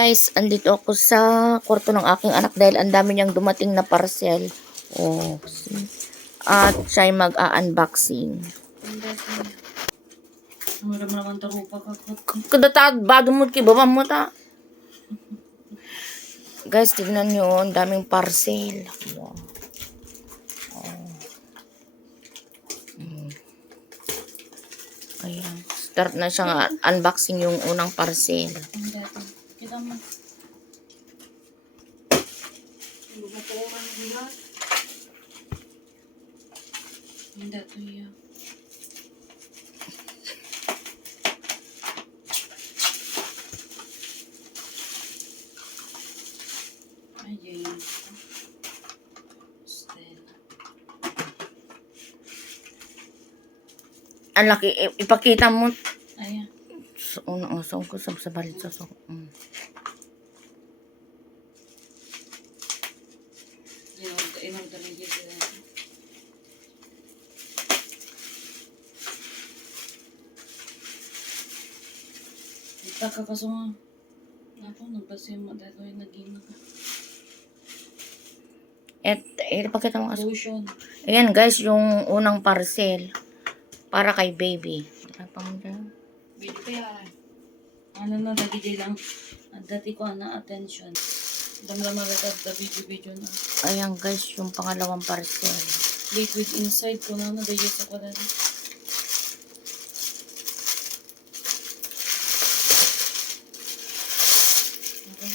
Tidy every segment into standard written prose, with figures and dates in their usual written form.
Guys, andito ako sa kwarto ng aking anak dahil ang dami niyang dumating na parcel. Oh, see? At siya'y mag-a-unboxing. Kadata, bago mo kibaba mo ta. Guys, tignan nyo, ang daming parcel. Wow. Oh. Ayan. Start na siyang unboxing yung unang parcel. Kita mo. Hindi ito yan. Ay, Stella. Ang laki, ipakita mo. Ayan. So, so ko sa balit sa so. Inorder na dito. Itaka ka so nga. Ako, nagbasa yung mga dito yung naging Ipakita mo. lotion. Ayan guys, yung unang parcel para kay baby. Apa mo dyan? Video pa yan. Ano na, nagigay lang. Ang dati ko na attention. Damdama agad the video na. Ayan guys, yung pangalawang parcel. Liquid inside ko na nagayos ako dati. Okay.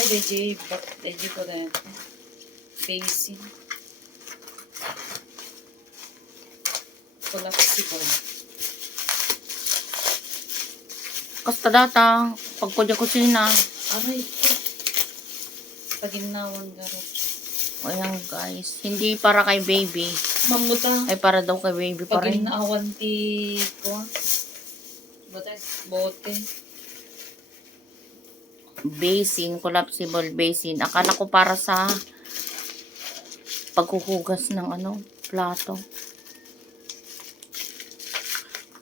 Ay, DJ ko rin. Basin. Collapsible. Kasta data, pagpudya kusina. Aray ko. Paginawan garot. Ayan guys, hindi para kay baby. Mamuta. Ay para daw kay baby pa rin. Paginawan ti ko. Bote. Basin, collapsible basin. Akala ko para sa paghuhugas ng plato.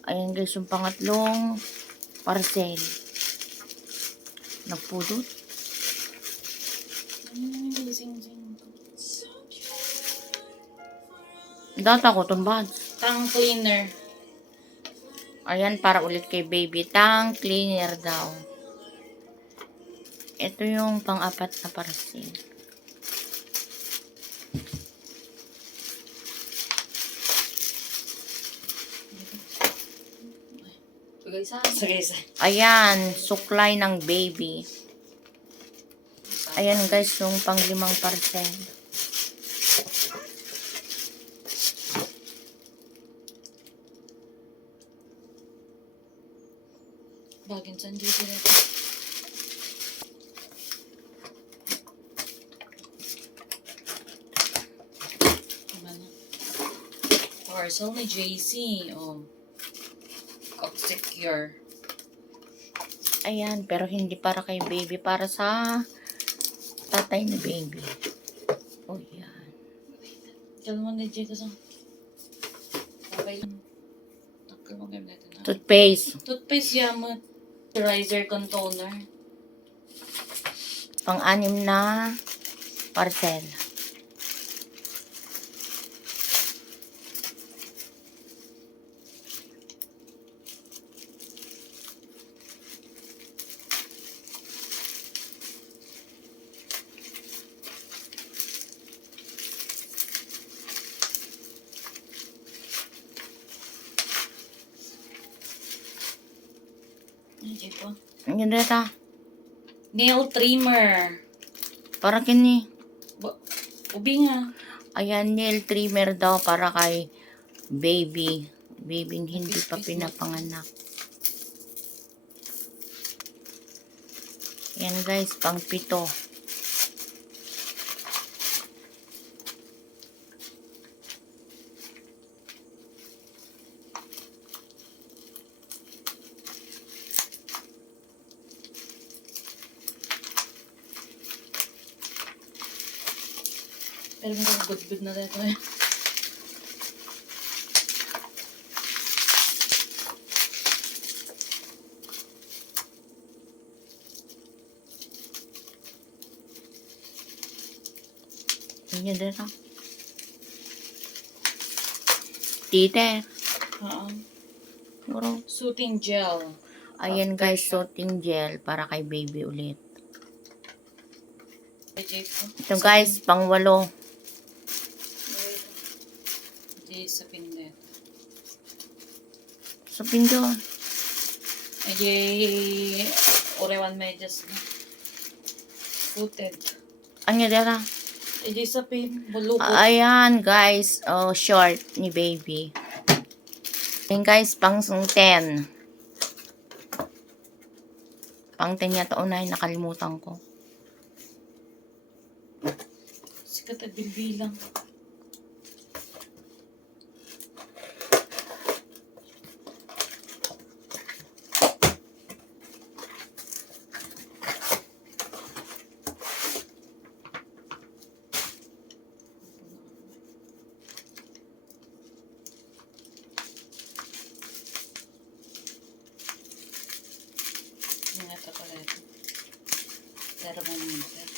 Ayan guys, yung pangatlong parcel. Nagpudot. Data ko tumbad. Tang cleaner. Ayan, para ulit kay baby. Tang cleaner daw. Ito yung pang-apat na parcel. Sagay-sa. Ayan, suklay ng baby. Ayan guys, yung pang-limang parcel. Bagin saan dito na. Parcel ni JC. Oh. Secure. Ayan, pero hindi para kay baby. Para sa tatay ni baby. Oh, yan. Ikaw naman ni JC sa. Okay. Takal mo gamit natin. Toothpaste. Toothpaste yan mo. Moisturizer contoner. Pang-anim na parcel. Ay, po. Yun data. Nail trimmer. Para kini. Ubi nga. Ayan, nail trimmer daw para kay baby. Baby hindi pa pinapanganak. Yan guys, pang-pito. Pero mga good na dito eh. Ayan din na. Tite. Oo. Siguro. Soothing gel. Ayan guys, soothing gel para kay baby ulit. Ito guys, pang 8. Di sa pindet. Sa pindo. Di orewan medyas na. Footed. Anya dera. Di sa pin. Bulukot. Ayan guys, oh short ni baby. Ayan guys, pang 10. Pang 10 yata unay, nakalimutan ko. Sikat at bilbilang. Ito pala ito. Thermometer.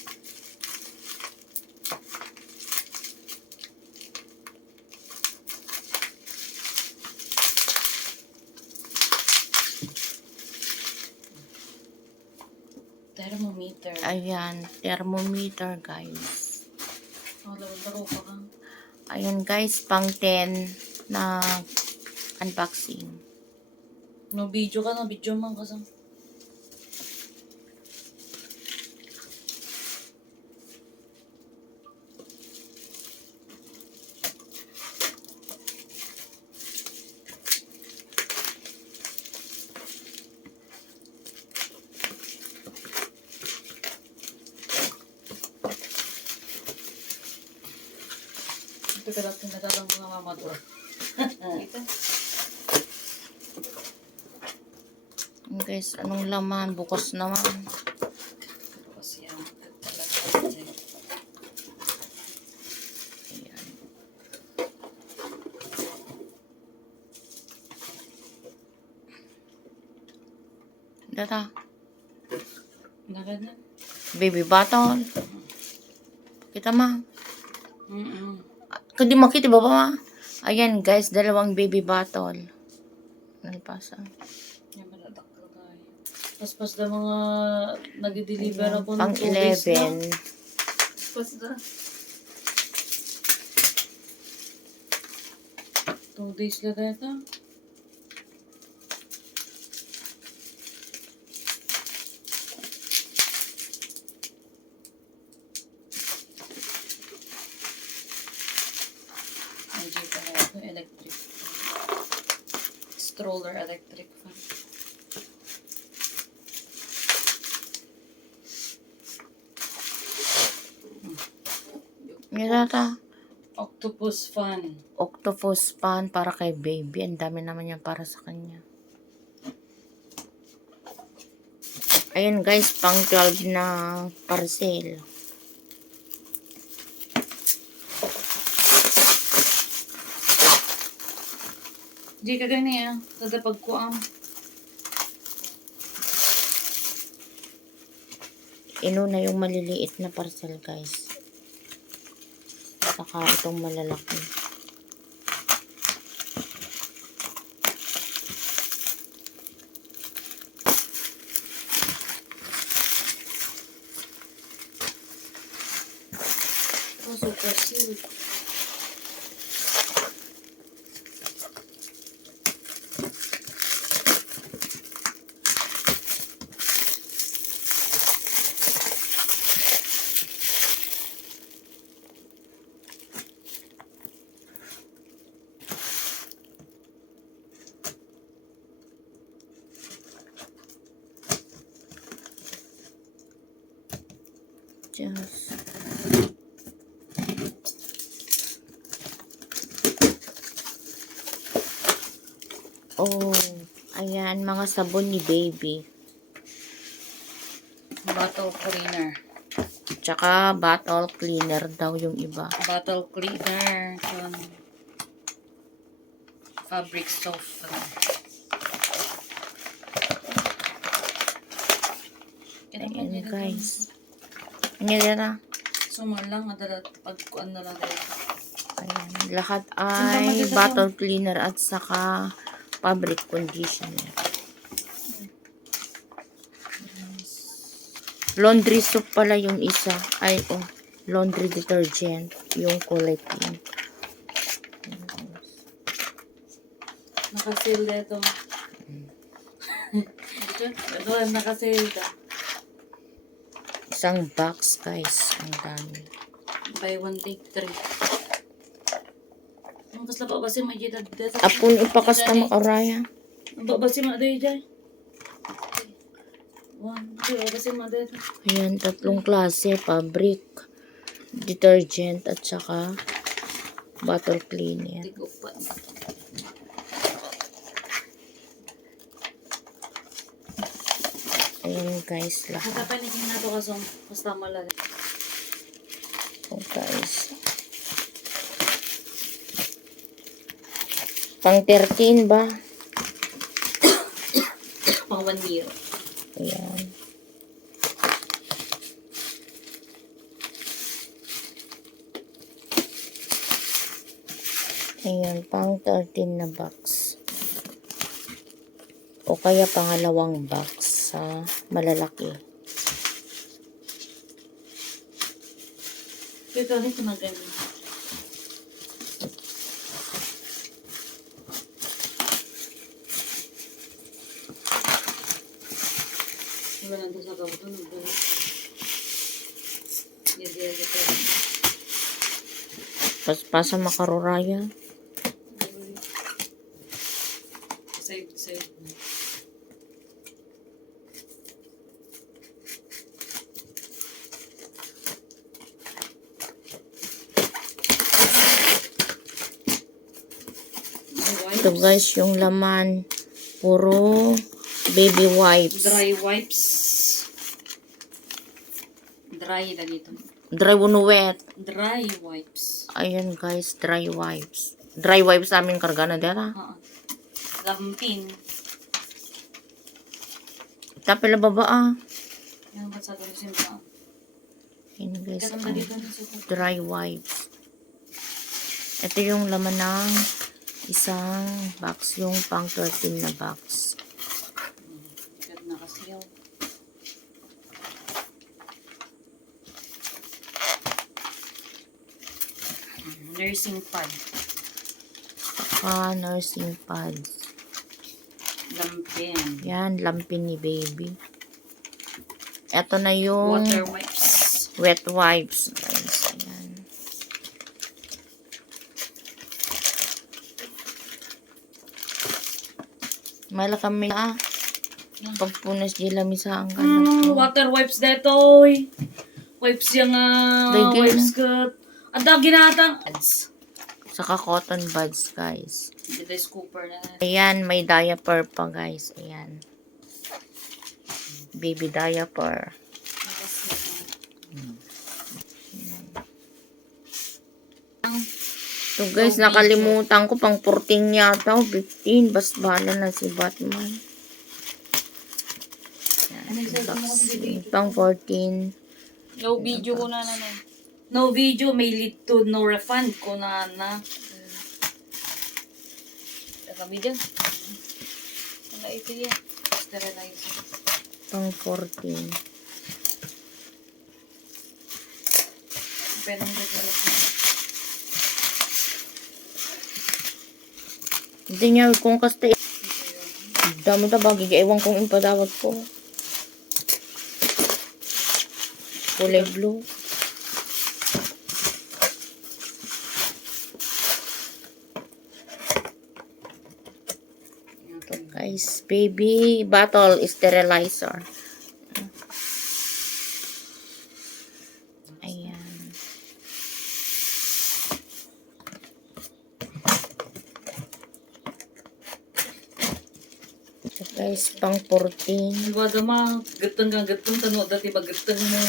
Thermometer. Ayan, thermometer guys. Oh, laro pa ka. Ayan guys, pang 10 na unboxing. No video ka, no video man ka sa. Ito pala tinatalang ko ng mama doon. Ito. Guys, anong laman? Bukas naman. Kasi yan. Talaga. Ayan. Data. Naganan. Baby bottle. Kita ma. Kundi makita ba ma? Ayan guys, 2 baby bottle. Nalpasa. Yan maladak ko tayo. Paspas na mga nag-deliver ako ng Pang 2 days na. 11. Paspas na. 2 days na dito. Electric. Stroller electric fan. Data. Octopus fan. Octopus pan para kay baby. Ang dami naman yan para sa kanya. Ayan guys, pang 12 na parcel. Di ka gani kada pagkuam. Inuna yung maliliit na parcel guys. Saka itong malalaki. Oh, super silk. Just. Oh, ayan, mga sabon ni baby. Bottle cleaner. Tsaka bottle cleaner daw yung iba. Bottle cleaner. Fabric softener. Ayan guys. Ayan na. Sumar lang, adalat pagkuan na lang tayo. Ayan. Lahat ay bottle cleaner at saka fabric conditioner. Laundry soap pala yung isa. Ay, oh. Laundry detergent. Yung kulay pink. Nakasil dito. Ito, nakasil ka. Isang box, guys. Ang dami. Buy one, take three. Ang kasla pa ba si Majida dito? Apun ipakas na makaraya. Ang ba si Majida dito? One, two, ba si Majida dito? Ayan, tatlong klase. Fabric, detergent, at saka bottle cleaner. Tigupan. Ayan, guys. Lahat. Nakapanikin na ito kasong customer lang. Oh, guys. Pang 13 ba? Pang 1 year. Ayan. Ayan, pang 13 na box. O kaya pangalawang box sa malalaki. Ito rin ito magaling. Iba lang sa kabuto. Pasa makaroraya. Save. Ito guys, yung laman. Puro baby wipes. Dry wipes. Dry na dito. Dry uno wet. Dry wipes. Ayan guys, dry wipes. Dry wipes namin karga na dera. Lampin. Tapila baba ah. Yan ba sa itong simpa? Ayan guys, Katang na dito na sa dry wipes. Ito yung laman ng isang box, yung pang 13 na box. kat na kasi yun. Nursing pad. Saka nursing pads. Lampin. Yan, lampin ni baby. Ito na yung Water wipes. wet wipes. Guys, ayan. Mala kami na pagpunas di lamisa ang kanak. Water wipes dito, oy. Wipes yung Dagay wipes cut. Ang dami ginatang ads. Saka cotton buds, guys. Dito is Cooper na. Ayan, may diaper pa, guys. Ayan. Baby diaper. So, guys, nakalimutan ko pang 14 yata o 15. Basbala na si Batman. Ayan, pang 14. No video ko na. No video, may lead to no refund ko na. Kami dyan. Ano ito yan? Sterilizer. Pang 14. Penang dito. Hindi niya kung kasta dami na bagay. Ewan kong impadawat ko. Kulay blue. Ito guys, baby bottle sterilizer. Ayan. Ito guys, pang 14. Diba dama, gatang tanong dati ba gatang mo.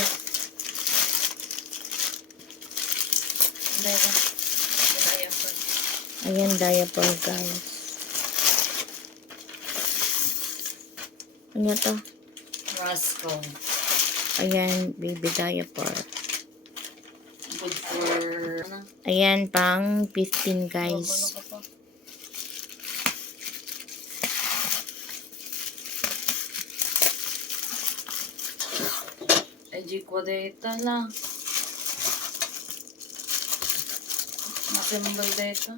Ayan, diaper guys. Ano to? Rascal. Ayan, baby diaper. food for... Ano? Ayan, pang 15 Ano guys. ka pa? Ay, G-Quadeta lang. Nakasimbal dito.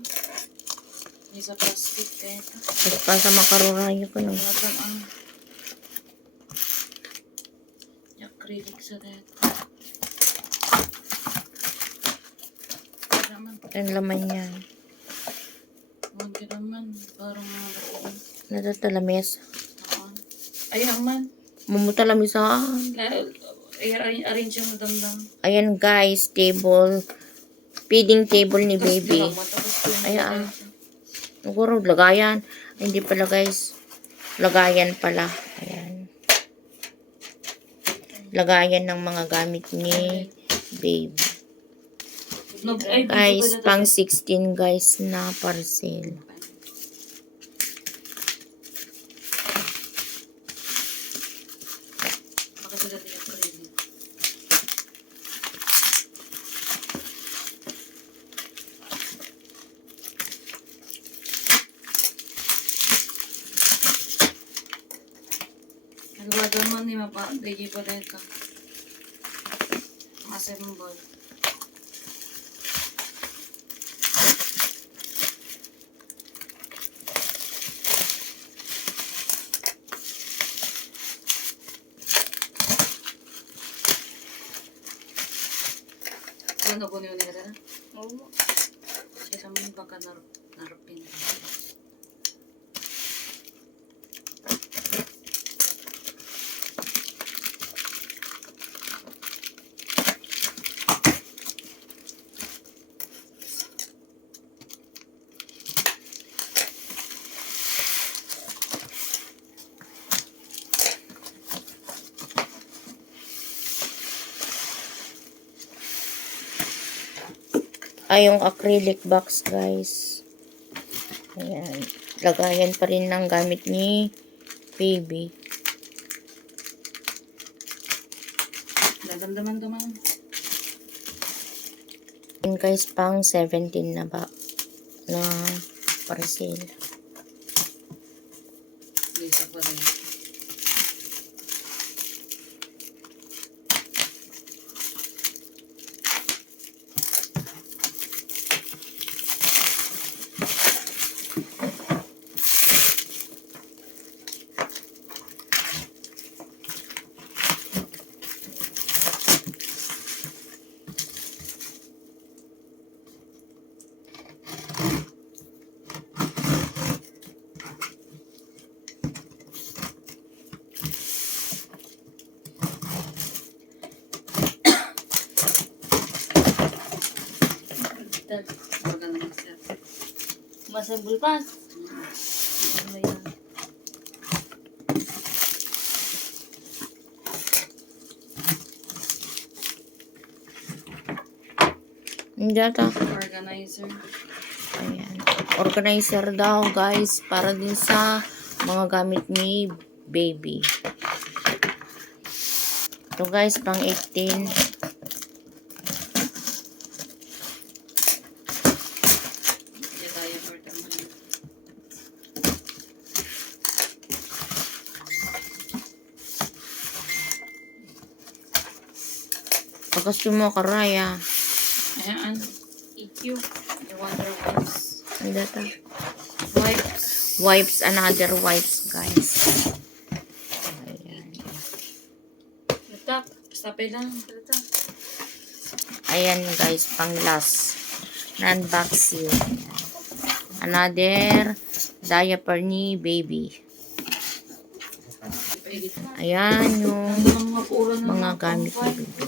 Isa plastic dito. Tapos pa sa makarurayo ko no. Laban ang acrylic sa dito. Naman. Ang laman niya. Huwag naman. Parang mga roon. Natatalamis. Ay, man. Mumutalamis I-arrange yung damdam. Ayan guys, table. Feeding table ni baby. Ayan. Siguro lagayan. Ay, hindi pala guys. Lagayan pala. Ayan. Lagayan ng mga gamit ni baby. Guys, pang 16 guys na parcel. Nagwado mo ni Mapa, Deji pa rin ka. Assemble. Ano po niyo nila? Oo. Kita mo baka narapin. Ay, yung acrylic box guys. Ayan. Lagayan pa rin ng gamit ni baby. Dadamdaman ka man. Ayan guys, pang 17 na ba? Na parcel. Isa pa rin. Masabul pa. Ano yan? Hindi ata. Organizer. Ayan. Organizer daw guys. Para din sa mga gamit ni baby. Ito guys, pang 18. Pagkasyo mo karaya. Ayan. EQ. The Wonder Wipes. Hindi ata. Wipes. Wipes, another wipes guys. Ayan. Letak. Stapay lang. Letak. Ayan guys, pang last. Non-vaccine. Another diaper ni baby. Ayan yung mga gamit ni baby.